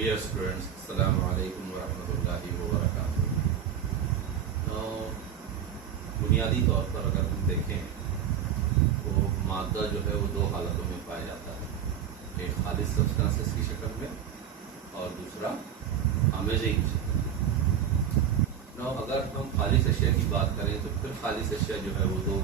Dear students, Assalamu alaikum warahmatullahi wabarakatuh। तो बुनियादी तौर पर अगर हम देखें तो मादा जो है वो दो हालतों में पाया जाता है, एक खालिस सब्सटेंसेस की शक्ल में और दूसरा अमेजिंग की शक्ल में। अगर हम खालिस अशिया की बात करें तो फिर खालिस अशिया जो है वो दो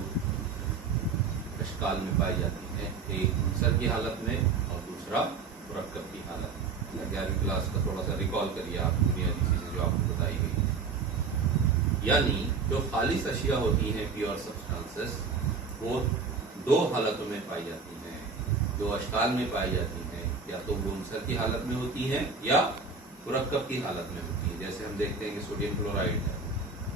अशकाल में पाई जाती हैं, एक अंसर की हालत में और दूसरा मुरक्कब की हालत में। 11वीं क्लास का थोड़ा सा रिकॉल करिए आप, बुनियादी चीजें जो आपको बताई गई। यानी जो खालिस अशिया होती हैं, प्योर सब्सटेंसेस, वो दो हालतों में पाई जाती हैं, दो अशकाल में पाई जाती हैं, या तो वो अंसर की हालत में होती हैं या मुरक्कब की हालत में होती है। जैसे हम देखते हैं कि सोडियम क्लोराइड है,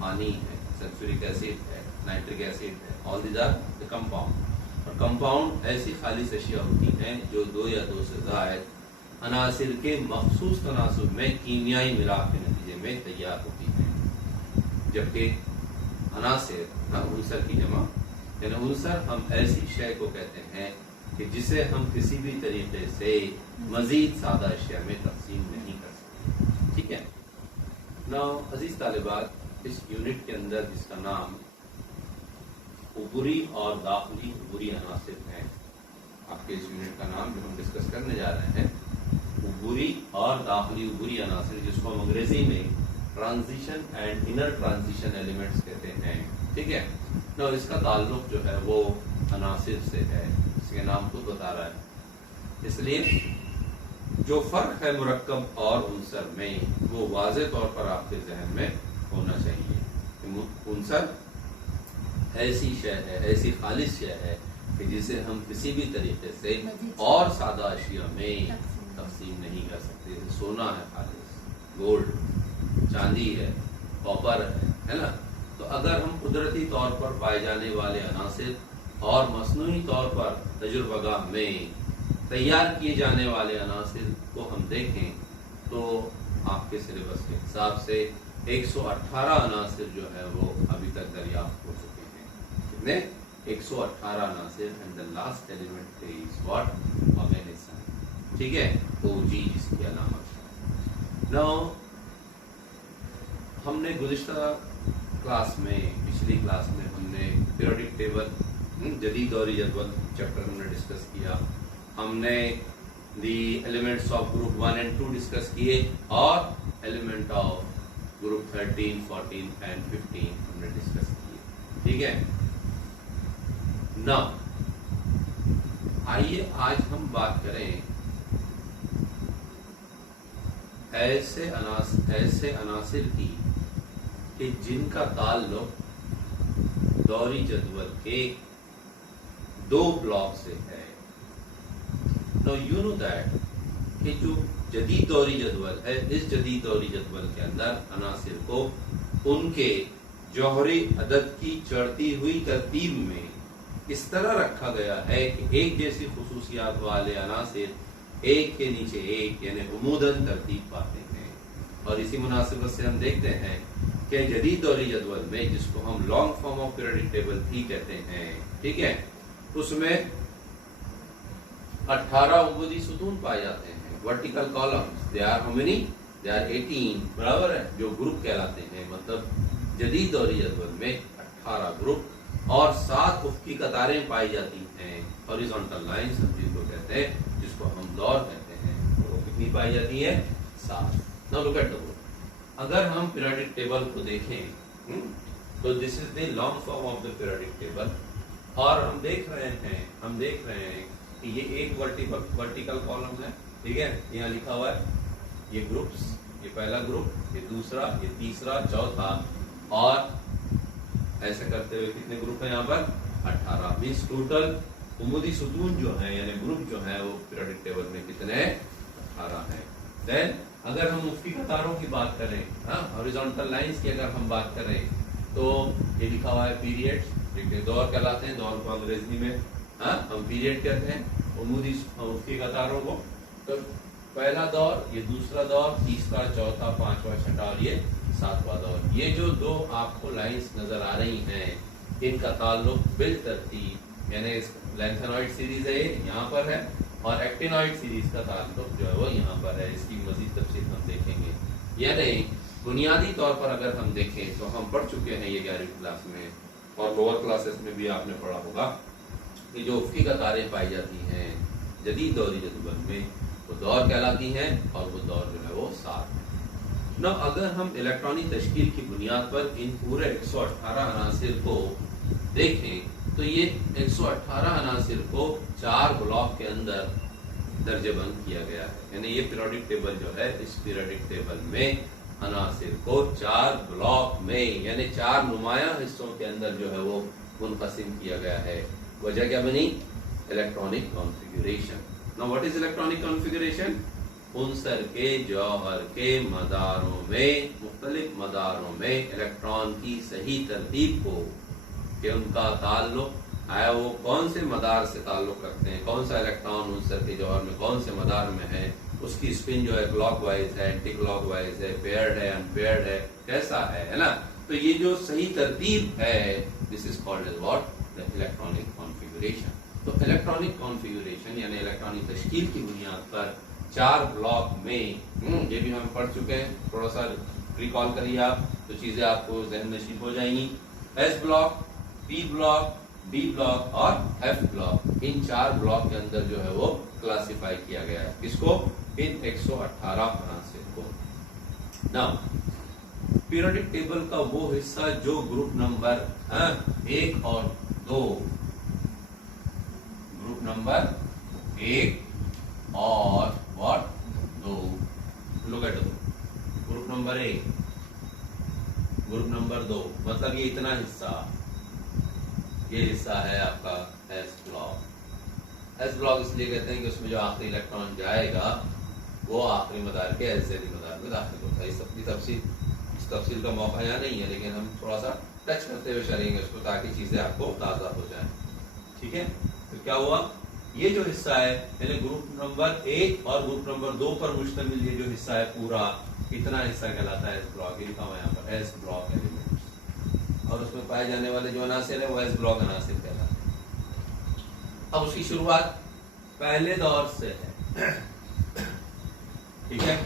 पानी है, सल्फ्यूरिक एसिड है, नाइट्रिक एसिड है, all these are the compound. और कंपाउंड ऐसी खालिस अशिया होती हैं जो दो या दो से ज्यादा अनासिर के मखसूस तनासुब में कीमियाई मिलाप के नतीजे में तैयार होती हैं। जबकि अनासिर उनसर की जमा यानी उनसर हम ऐसी शय को कहते हैं कि जिसे हम किसी भी तरीके से मजीद सादा अशिया में तकसीम नहीं कर सकते। ठीक है ना अजीज तालिबात, इस यूनिट के अंदर जिसका नाम उबूरी और दाखिली उबूरी अनासिर है, आपके इस यूनिट का नाम जो हम डिस्कस करने जा रहे हैं उबूरी और दाखिली उबूरी अनासिर, जिसको हम अंग्रेजी में transition and inner transition elements कहते हैं। ठीक है ना, इसका ताल्लुक जो है वो अनासिर से है, इसके नाम खुद बता रहा है। इसलिए जो फर्क है मुरक्कब और उनसर में वो वाज़ेह तौर पर आपके जहन में होना चाहिए। उनसर ऐसी शय है, ऐसी खालिस शय है कि जिसे हम किसी भी तरीके से और सादा अशिया में तकसीम नहीं कर सकते। सोना है खालिस, गोल्ड, चांदी है, कॉपर है ना। तो अगर हम कुदरती तौर पर पाए जाने वाले अनासिर और मसनूई तौर पर तजुर्बागाह में तैयार किए जाने वाले अनासिर को हम देखें तो आपके सिलेबस के हिसाब से 118 अनासिर जो है वो अभी तक दरियाफ्त हो चुके हैं। कितने? 118 अनासिर, and the last element is what? Organism. ठीक है, तो जी इसकी अलामत है। नाउ हमने गुज़िश्ता क्लास में, पिछली क्लास में हमने पीरियोडिक टेबल, जदीद दौरी जदवल चैप्टर हमने डिस्कस किया। हमने the elements of group 1 and 2 discuss किए और एलिमेंट ऑफ ग्रुप 13, 14 एंड 15 हमने डिस्कस किए। ठीक है ना, आइए आज हम बात करें ऐसे अनासिर की कि जिनका ताल्लुक दौरी जदवल के दो ब्लॉक से है। नो यू नो दैट कि जो जदीद दौरी जदवल है, इस जदीद दौरी जदवल के अंदर अनासिर को उनके जौहरी अदद की चढ़ती हुई तरतीब में इस तरह रखा गया है कि एक जैसी खुसूसियात वाले अनासिर एक के नीचे एक यानी उमूदन तरतीब पाते हैं। और इसी मुनासिबत से हम देखते हैं कि जदीद दौरी जदवल में, जिसको हम long form of periodic table भी कहते हैं, ठीक है, उसमें 18 उबूदी सुतून पाए जाते हैं, vertical columns. They are how many? They are 18, बराबर है, जो ग्रुप कहलाते हैं। मतलब जदीद दौरी जदवल में 18 ग्रुप और 7 उफ़क़ी कतारें पाई जाती हैं, हॉरिजॉन्टल लाइंस हम जिनको कहते हैं, जिसको हम दौर कहते हैं। तो कितनी पाई जाती है? 7। Now look at the board. अगर हम पीरियोडिक टेबल को देखें तो this is the long form of the periodic table, और हम देख रहे हैं कि ये एक वर्टिकल कॉलम है। ठीक है, यहाँ लिखा हुआ है ये ग्रुप्स, ये पहला ग्रुप, ये दूसरा, ये तीसरा, चौथा, और ऐसे करते हुए कितने ग्रुप हैं यहाँ पर? 18। मीन्स टोटल उमूदी सुतून जो है यानी ग्रुप जो है वो पीरियोडिक टेबल में कितने? 18 है। देन अगर हम उफ़क़ी कतारों की बात करें, हॉरिजॉन्टल लाइंस की अगर हम बात करें, तो ये लिखा हुआ है पीरियड्स, दौर कहलाते हैं। दौर को अंग्रेजी में हम पीरियड कहते हैं, उमूदी उफ़क़ी कतारों को। तो पहला दौर, ये दूसरा दौर, तीसरा, चौथा, पांचवा, छठा और ये 7वां दौर। ये जो दो आपको लाइंस नजर आ रही हैं, इनका ताल्लुक बिल तरतीब यानी लेंथेनॉइड सीरीज है, यहाँ पर है, और एक्टिनॉइड सीरीज का ताल्लुक जो है वो यहाँ पर है। इसकी मजीद तफसील हम देखेंगे। यानी बुनियादी तौर पर अगर हम देखें तो हम पढ़ चुके हैं ये 11वीं क्लास में और लोअर क्लासेस में भी आपने पढ़ा होगा कि जो उफ़क़ी कतारें पाई जाती हैं जदीद दौरी जदवल में वो दौर कहलाती हैं और वो दौर जो है वो 7 है। ना अगर हम इलेक्ट्रॉनिक तश्कील की बुनियाद पर इन पूरे 118 अनासिर को देखें तो ये 118 अनासिर को 4 ब्लॉक के अंदर दर्जेबंद किया गया है। यानी ये पीरियोडिक टेबल जो है इस पीरियोडिक टेबल में अनासिर को 4 ब्लॉक में यानी 4 नुमाया हिस्सों के अंदर जो है वो मुनक़सिम किया गया है। वजह क्या बनी? Electronic configuration. Now what is electronic configuration? उनसर के जौहर के मदारों में मुख्तलिफ मदारों में इलेक्ट्रॉन की सही तरतीब को कि उनका ताल्लुक है वो कौन से मदार से ताल्लुक रखते हैं, कौन सा इलेक्ट्रॉन उनसर के जौहर में कौन से मदार में है, उसकी स्पिन जो है क्लॉकवाइज है, एंटी क्लॉकवाइज है, पेयर्ड है, अनपेयर्ड है, कैसा है ना। तो ये जो सही तरतीब है this is called as what? The electronic configuration. तो इलेक्ट्रॉनिक कॉन्फ़िगरेशन यानी इलेक्ट्रॉनिक तश्कील की बुनियाद पर 4 ब्लॉक में ये भी हम पढ़ चुके हैं, थोड़ा सा रिकॉल करिए आप तो चीजें आपको जहन नशीब हो जाएंगी। S block, P block, D block और एफ ब्लॉक, इन 4 ब्लॉक के अंदर जो है वो क्लासिफाई किया गया है। किसको? इन 118 अनासिर को। नाउ पीरियोडिक टेबल का वो हिस्सा जो ग्रुप नंबर 1 और 2, ग्रुप नंबर 1 और what 2, look at group number 1, group number 2, मतलब ये इतना हिस्सा, ये हिस्सा है आपका एस ब्लॉक। एस ब्लॉक इसलिए कहते हैं कि उसमें जो आखिरी इलेक्ट्रॉन जाएगा वो आखिरी मदार के एलसीडी मदार में दाखिल होता है। इस तफसील का मौका यहाँ नहीं है, लेकिन हम थोड़ा सा टच करते हुए चलेंगे उसको ताकि चीजें आपको ताज़ा हो जाए। ठीक है, तो क्या हुआ? ये जो हिस्सा है यानी ग्रुप नंबर 1 और ग्रुप नंबर 2 पर मुश्तमिल ये जो हिस्सा है पूरा, इतना हिस्सा कहलाता है एस ब्लॉक। ये लिखा हुआ यहाँ पर एस ब्लॉक एलिमेंट्स, और उसमें पाए जाने वाले जो अनासिर है वो एस ब्लॉक अनासिर कहलाते हैं। अब उसकी शुरुआत पहले दौर से है। ठीक है,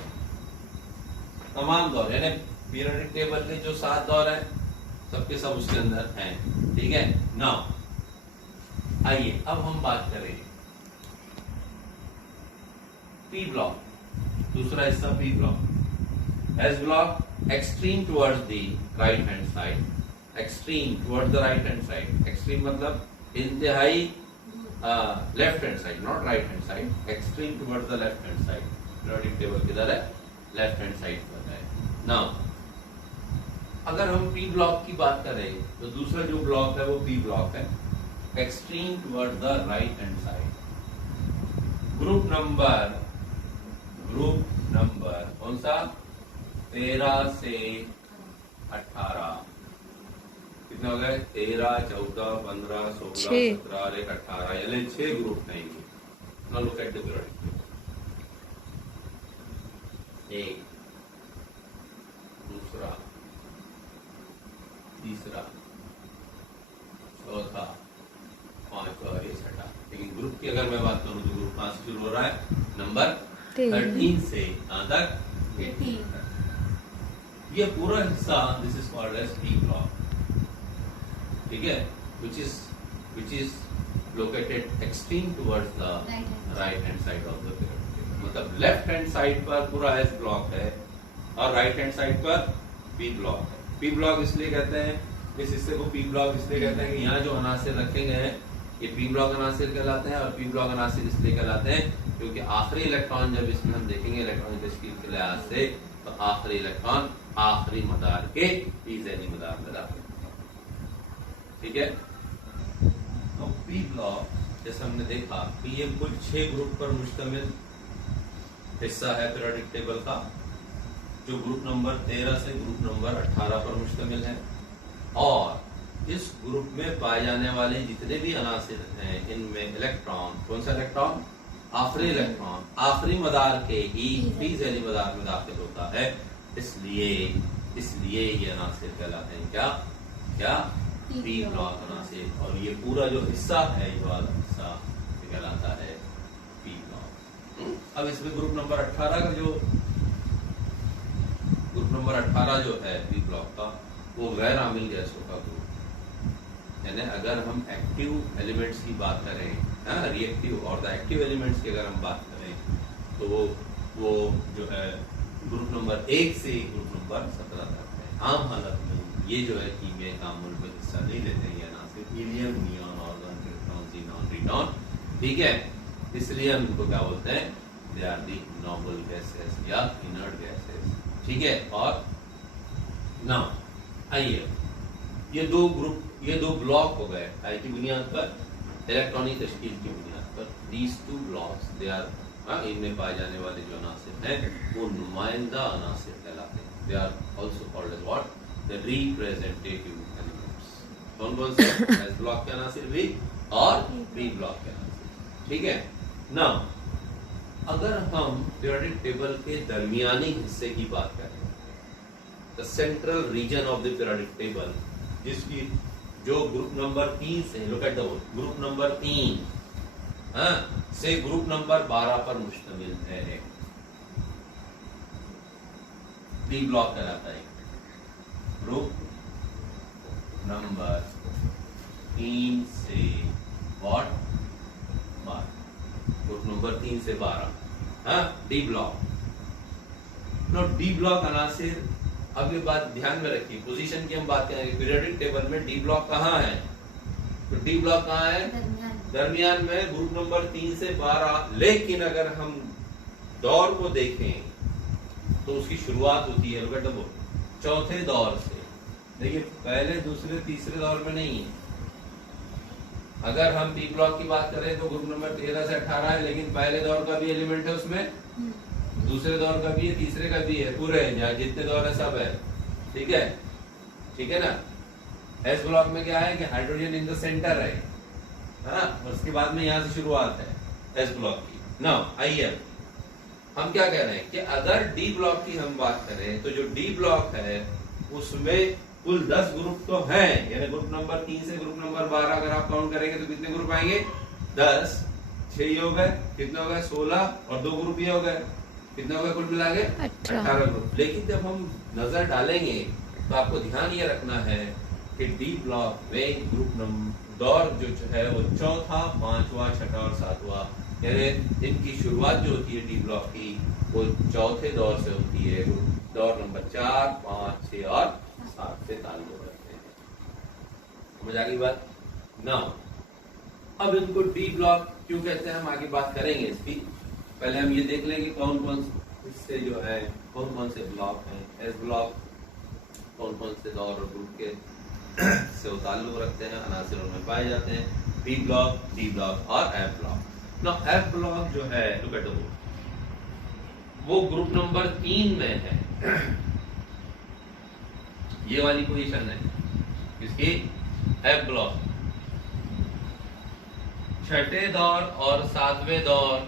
तमाम दौर यानी पीरियोडिक टेबल के जो 7 दौर है सबके सब उसके अंदर हैं। ठीक है, नाउ आइए अब हम बात करें पी ब्लॉक, दूसरा हिस्सा P block. S block extreme towards the right hand side, extreme towards the right hand side, extreme मतलब इंतहाई left hand side, not right hand side, extreme towards the left hand side. Periodic table किधर है? Left hand side पर है। Now अगर हम P block की बात करें तो दूसरा जो ब्लॉक है वो पी ब्लॉक है, extreme towards the right hand side. Group number कौन सा? 13 से 18, कितने हो गए? 13, 14, 15, 16, 17 और 18, यानी 6 ग्रुप हैं। Now look at the periodic table. 1, दूसरा, तीसरा, चौथा, पांचवा और ये छठा। लेकिन ग्रुप की अगर मैं बात करूं तो ग्रुप 5 से शुरू हो रहा है, नंबर 13 से कहां तक? 18। ये पूरा हिस्सा this is called as P block. ठीक है, which is located extreme towards the right hand side of the pyramid table। मतलब लेफ्ट हैंड साइड पर पूरा एस ब्लॉक है और राइट हैंड साइड पर पी ब्लॉक है। पी ब्लॉक इसलिए कहते हैं, इस हिस्से को पी ब्लॉक इसलिए कहते हैं कि यहाँ जो अनासिर रखे गए हैं ये पी ब्लॉक अनासिर कहलाते हैं। और पी ब्लॉक अनासिर इसलिए कहलाते हैं क्योंकि आखिरी इलेक्ट्रॉन जब इसमें हम देखेंगे इलेक्ट्रॉनिक तश्कील के लिहाज से तो आखिरी इलेक्ट्रॉन आखिरी मदार के पी ज़ैनी मदार में दाखिल। ठीक है, तो पी ब्लॉक जैसे हमने देखा कि ये कुल 6 ग्रुप पर मुश्तमिल हिस्सा है पीरियोडिक टेबल का, जो ग्रुप नंबर 13 से ग्रुप नंबर 18 पर मुश्तमिल है। और इस ग्रुप में पाए जाने वाले जितने भी अनासिर हैं इनमें इलेक्ट्रॉन, कौन सा इलेक्ट्रॉन? आखिरी इलेक्ट्रॉन आखिरी मदार के ही पी ज़ैनी मदार में दाखिल होता है। इसलिए ये अनासिर कहलाते हैं क्या? पी ब्लॉक अनासिर। और ये पूरा जो हिस्सा है, ये वाला हिस्सा कहलाता है पी ब्लॉक। अब इसमें ग्रुप नंबर 18 का जो ग्रुप नंबर 18 जो है बी ब्लॉक का, वो गैर आमिल गैसों का ग्रुप। यानी अगर हम एक्टिव एलिमेंट्स की बात करें, रिएक्टिव और द एक्टिव एलिमेंट्स की अगर हम बात करें, तो वो जो है ग्रुप नंबर 1 से ग्रुप नंबर 17 तक है। आम हालत में ये जो है कीमियाई तामुल में हिस्सा नहीं लेते हैं, ना सिर्फ helium, neon, argon, krypton, xenon, radon, ठीक है। इसलिए हम इनको क्या बोलते हैं, they are the normal gases या इनर्ट गैसेस, ठीक है। और ना आइए, ये दो ब्लॉक हो गए आई की बुनियाद पर, इलेक्ट्रॉनिक तश्कील की बुनियाद पर। These two blocks they are, इनमें पाए जाने वाले जो अनासिर हैं वो नुमाइंदा अनासिर कहलाते हैं। They are also called as what, the representative elements. कौन कौन से? एस ब्लॉक के अनासिर भी और बी ब्लॉक के अनासिर, ठीक है ना। अगर हम पीरियोडिक टेबल के दरमियानी हिस्से की बात करें, the central region of the periodic table, जिसकी जो ग्रुप नंबर 3 से, look at the word, group number 3 से ग्रुप नंबर 12 पर मुश्तमिल है, डी ब्लॉक कहलाता है। ग्रुप नंबर 3 से व्हाट, 12, ग्रुप नंबर 3 से 12, D block. No D block अनासिर, अब ये बात ध्यान में रखिए, पोजीशन की हम बात करेंगे। पीरियोडिक टेबल में डी ब्लॉक कहाँ है? तो डी ब्लॉक कहाँ है? दरमियान में, ग्रुप नंबर 3 से 12। लेकिन अगर हम दौर को देखें तो उसकी शुरुआत होती है चौथे दौर से। देखिए, पहले, दूसरे, तीसरे दौर में नहीं है। अगर हम बी ब्लॉक की बात करें तो ग्रुप नंबर 13 से 18 है, लेकिन पहले दौर का भी एलिमेंट है उसमें, दूसरे दौर का भी है, तीसरे का भी है, पूरे हैं, जितने दौर है सब है, ठीक है, ठीक है ना। एस ब्लॉक में क्या है कि हाइड्रोजन इन द सेंटर है, उसके बाद में यहाँ से शुरुआत है एस ब्लॉक की। नाउ आइए, हम क्या कह रहे हैं कि अगर डी ब्लॉक की हम बात करें तो जो डी ब्लॉक है उसमें कुल 10 ग्रुप तो हैं, यानी ग्रुप नंबर 3 से ग्रुप नंबर 12 अगर आप काउंट करेंगे तो कितने ग्रुप आएंगे? 10, 6 हो गए, कितने हो गए? 16, और 2 ग्रुप ये हो गए, कितने हो गए कुल मिला के? 18 ग्रुप। लेकिन जब हम नजर डालेंगे तो आपको ध्यान ये रखना है कि डी ब्लॉक में ग्रुप नंबर दौर जो है वो चौथा, 5वां, 6वां और 7वां, यानी इनकी शुरुआत जो होती है डी ब्लॉक की वो चौथे दौर से होती है। दौर नंबर 4, 5, 6 और 7 से ताल्लुक रखते हैं। समझ आ गई बात ना। अब इनको डी ब्लॉक क्यों कहते हैं, हम आगे बात करेंगे इसकी। पहले हम ये देख लेंगे कौन कौन से जो है, कौन कौन से ब्लॉक हैं। एस ब्लॉक कौन कौन से दौर और ग्रुप के से वो ताल्लुक रखते हैं, अनासिर उनमें पाए जाते हैं। बी ब्लॉक, डी ब्लॉक और एफ ब्लॉक। ना एफ ब्लॉक जो है, लुक एट द बोर्ड, वो ग्रुप नंबर 3 में है। ये वाली पोजीशन है किसकी? F block. छठे दौर और 7वें दौर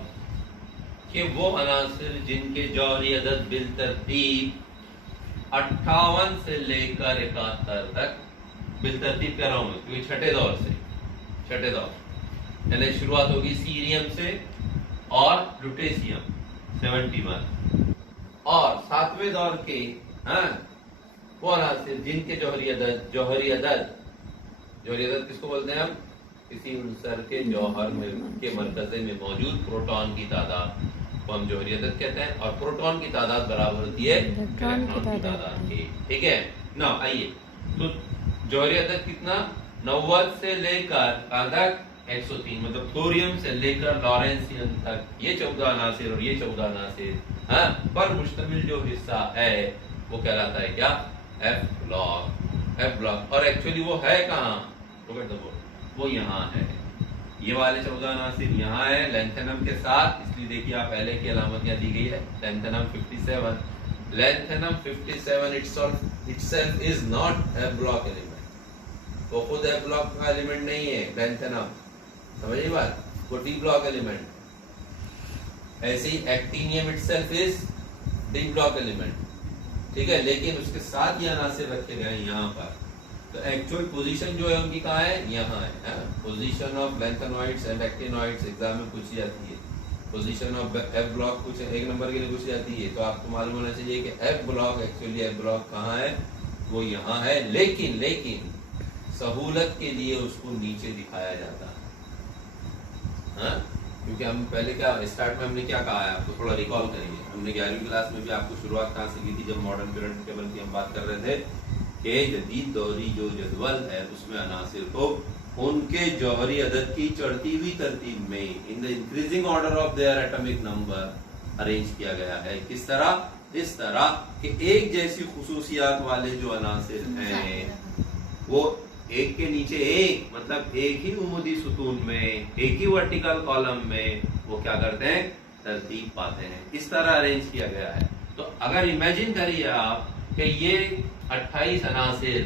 के वो अनासिर जिनके जौहरी अदद बिल तरतीब 58 से लेकर 71 तक, बिल तरतीब कर रहा हूं मैं क्योंकि छठे दौर से, छठे दौर यानी शुरुआत होगी सीरियम से और लुटेशियम 71, और 7वें दौर के वो अनासिर जिनके जौहरी अदद किसको बोलते हैं हम? किसी उनसर के जौहर में के मरकजे में मौजूद प्रोटॉन की तादाद को हम जौहरी अदद कहते हैं, और प्रोटॉन की तादाद बराबर होती है इलेक्ट्रॉन की तादाद की, ठीक है ना। आइए, तो जौहरी अदद कितना? 90 से लेकर कहां तक? 103, मतलब थोरियम से लेकर लॉरेंसियन तक, ये 14 अनासिर और ये 14 अनासिर पर मुश्तमिल जो हिस्सा है वो कहलाता है क्या? F block. एफ ब्लॉक, और एक्चुअली वो है कहाँ? वो यहाँ है। ये वाले 14 अनासिर यहाँ है लेंथेनम के साथ, इसलिए देखिए आप पहले की अलामत यहाँ दी गई है lanthanum 57। Lanthanum 57 itself is not a block element, वो खुद एफ ब्लॉक का एलिमेंट नहीं है लेंथेनम, समझिए बात, वो डी ब्लॉक एलिमेंट। ऐसे ही actinium itself is D block element, ठीक है, लेकिन उसके साथ ये अनासिर रखे गए यहाँ पर। तो एक्चुअल पोजीशन जो है उनकी कहाँ है? यहाँ है। Position of lanthanoids and actinoids exam में पूछी जाती है। पोजीशन ऑफ एफ ब्लॉक कुछ एक नंबर के लिए पूछी जाती है, तो आपको मालूम होना चाहिए कि F block actually F block कहाँ है, वो यहाँ है, लेकिन सहूलत के लिए उसको नीचे दिखाया जाता है। हाँ? क्योंकि हम पहले क्या स्टार्ट में हमने क्या कहा है, आपको थोड़ा रिकॉल करिए। हमने 11वीं क्लास में भी आपको शुरुआत कहाँ से की थी, जब मॉडर्न पीरियड टेबल की हम बात कर रहे थे कि जदीद दौरी जो जदवल है उसमें अनासिर को उनके जौहरी अदद की चढ़ती हुई तरतीब में in the increasing order of their atomic number arrange किया गया है। किस तरह? इस तरह कि एक जैसी खुसूसियात वाले जो अनासिर हैं वो एक के नीचे एक, मतलब एक ही उमूदी सुतून में, एक ही वर्टिकल कॉलम में वो क्या करते हैं, तरतीब पाते हैं। इस तरह अरेंज किया गया है। तो अगर इमेजिन करिए आप कि ये 28 अनासिर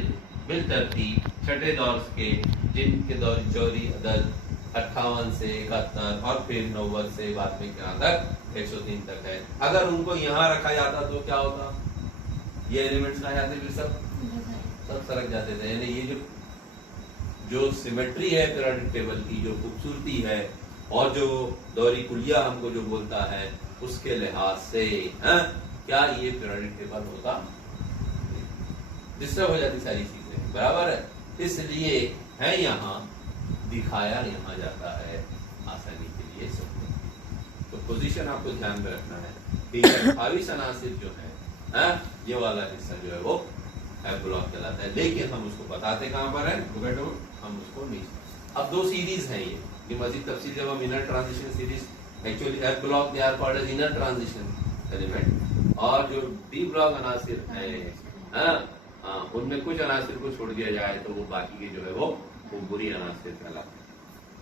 बिल तरतीब छठे दौर के, जिनके दौर जौहरी अदद 58 से 71 और फिर 90 से बाद में क्या तक 103 तक है, अगर उनको यहाँ रखा जाता तो क्या होता, ये एलिमेंट्स कहाँ जाते, फिर सब सरक जाते थे। यानी ये जो सिमेट्री है पीरियोडिक टेबल की, जो खूबसूरती है और जो दौरी कुलिया हमको जो बोलता है, उसके लिहाज से क्या ये पीरियोडिक टेबल होता, डिस्टर्ब हो जाती सारी चीजें, बराबर है। इसलिए है यहाँ दिखाया यहाँ जाता है आसानी के लिए सबको। तो पोजीशन आपको ध्यान में रखना है कि 28 अनासिर जो है ये वाला हिस्सा जो है वो एफ ब्लॉक कहलाता है, लेकिन हम उसको बताते कहाँ पर है, हम उसको नीचे। अब दो सीरीज है ये मजीद तफसील जब हम inner transition series actually F block they are called as inner transition element, और जो डी ब्लॉक अनासिर है उनमें कुछ अनासिर को छोड़ दिया जाए तो वो बाकी के जो है वो बुरी अनासिर कहलाते हैं।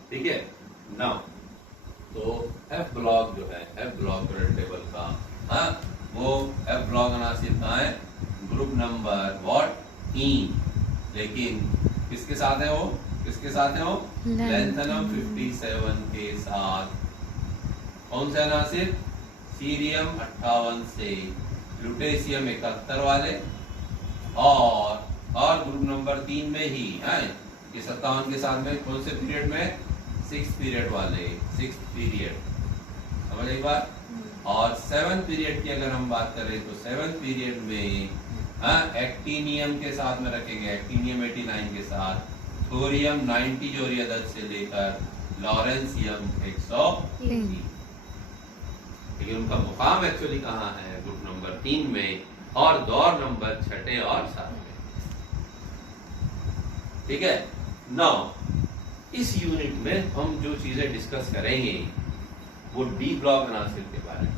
ठीक है नाउ, तो एफ ब्लॉक जो है एफ ब्लॉक पीरियोडिक टेबल का वो एफ ब्लॉक अनासिर कहाँ है, ग्रुप नंबर व्हाट ई, लेकिन किसके साथ है वो, किसके साथ है वो, लैंथनम 57 के साथ। कौन से अनासिर, सीरियम 58 से, लुटेशियम 71 वाले, और ग्रुप नंबर 3 में ही है ये 57 के साथ में कौन से पीरियड में, 6 पीरियड वाले, 6 पीरियड, समझ एक बार। और 7 पीरियड की अगर हम बात करें तो 7 पीरियड में एक्टिनियम के साथ में रखेंगे, एक्टिनियम 89 के साथ, थोरियम 90 जोहरी अदद से लेकर लॉरेंसियम 103, लेकिन उनका मुकाम एक्चुअली कहाँ है, ग्रुप नंबर 3 में और दौर नंबर 6 और 7 में। ठीक है नाउ, इस यूनिट में हम जो चीजें डिस्कस करेंगे वो डी ब्लॉक अनासिर के बारे में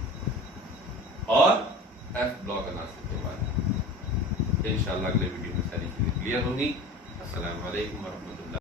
और एफ ब्लॉक अनासिर के बारे में। इंशाल्लाह अगले वीडियो में सारी चीजें क्लियर होंगी। अस्सलाम वालेकुम।